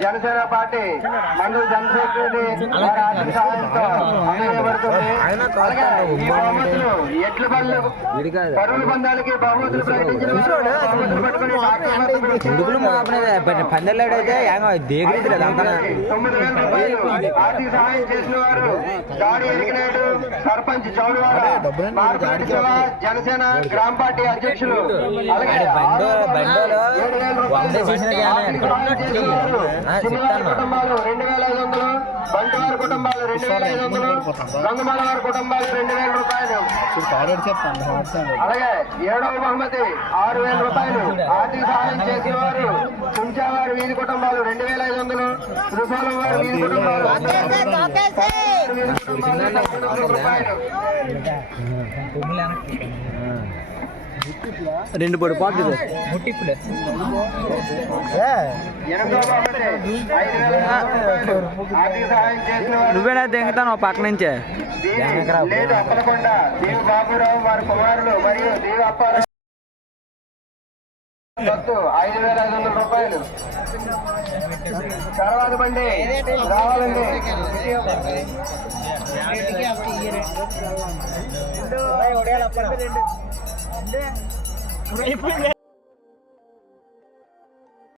Janasena party వారి ఆర్థిక సహాయంతో అందజేయబడుతుంది అలాగే ఈ బహుమతులు పరువుల ప్రకటించిన తొమ్మిది వేల రూపాయలు ఆర్థిక సహాయం చేసిన వారు సర్పంచ్ చౌడవాడ జనసేన గ్రామ పార్టీ అధ్యక్షులు. అలాగే కుటుంబాలు రెండు వేల ఐదు వందలు కుటుంబాలు రెండు వేల ఐదు వందలు రంగుమాల వారి కుటుంబాలు రెండు వేల రూపాయలు. అలాగే ఏడవ బహుమతి ఆరు వేల రూపాయలు. ఆర్థిక సహాయం చేసిన వారు కుంచావారి వీధి కుటుంబాలు రెండు వేల ఐదు వందలు త్రిశూలం వారి వీధి కుటుంబాలు రూపాయలు రెండు పొడి వారు నువ్వేనా దెంగుతాను పక్క నుంచే? దేవి లేదు అప్పలకొండ దేవి బాబురావు వారి కుమారులు మరియు దేవి అప్పారావు మొత్తం ఐదు వేల ఐదు వందల రూపాయలు తర్వాత బండి రావాలండి 아, 네. 근데 브레이프네